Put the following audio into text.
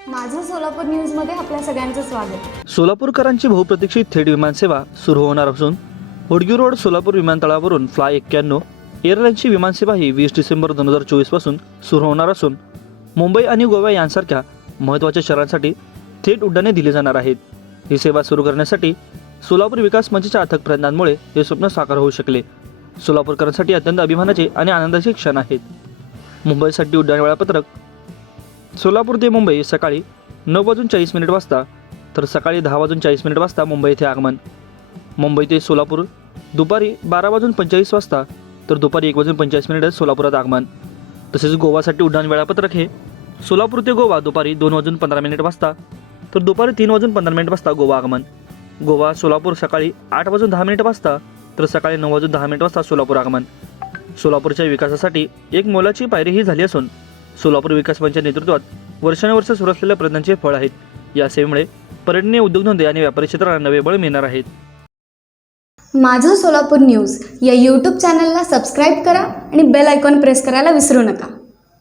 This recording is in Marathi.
सोलापूर न्यूजमध्ये आपल्या सगळ्यांचं स्वागत. सोलापूरकरांची बहुप्रतीक्षित थेट विमानसेवा सुरू होणार असून होडगी रोड सोलापूर विमानतळावरून फ्लाय एक्क्याण्णव एअरलाईनची विमानसेवा ही वीस डिसेंबर दोन हजार चोवीसपासून सुरू होणार असून मुंबई आणि गोवा यांसारख्या महत्त्वाच्या शहरांसाठी थेट उड्डाणे दिली जाणार आहेत. ही सेवा सुरू करण्यासाठी सोलापूर विकास मंचच्या अथक प्रयत्नांमुळे हे स्वप्न साकार होऊ शकले. सोलापूरकरांसाठी अत्यंत अभिमानाचे आणि आनंदाचे क्षण आहेत. मुंबईसाठी उड्डाण वेळापत्रक सोलापूर ते मुंबई सकाळी नऊ वाजून चाळीस मिनिट वाजता तर सकाळी दहा वाजून चाळीस मिनिट वाजता मुंबई येथे आगमन. मुंबई ते सोलापूर दुपारी बारा वाजून पंचेचाळीस वाजता तर दुपारी एक वाजून पंचेचाळीस मिनिटात सोलापुरात आगमन. तसेच गोवासाठी उड्डाण वेळापत्रक हे सोलापूर ते गोवा दुपारी दोन वाजून पंधरा मिनिट वाजता तर दुपारी तीन वाजून पंधरा मिनिट वाजता गोवा आगमन. गोवा सोलापूर सकाळी आठ वाजून दहा मिनिट वाजता तर सकाळी नऊ वाजून दहा मिनिट वाजता सोलापूर आगमन. सोलापूरच्या विकासासाठी एक मोलाची पायरी ही झाली असून सोलापूर विकास मंचच्या नेतृत्वात वर्षानुवर्ष सुरू असलेल्या प्रयत्नांचे फळ आहेत. या सेवेमुळे पर्यटनीय उद्योगधंदे आणि व्यापारी क्षेत्राला नवे बळ मिळणार आहेत. माझं सोलापूर न्यूज या यूट्यूब चॅनलला सबस्क्राईब करा आणि बेल आयकॉन प्रेस करायला विसरू नका.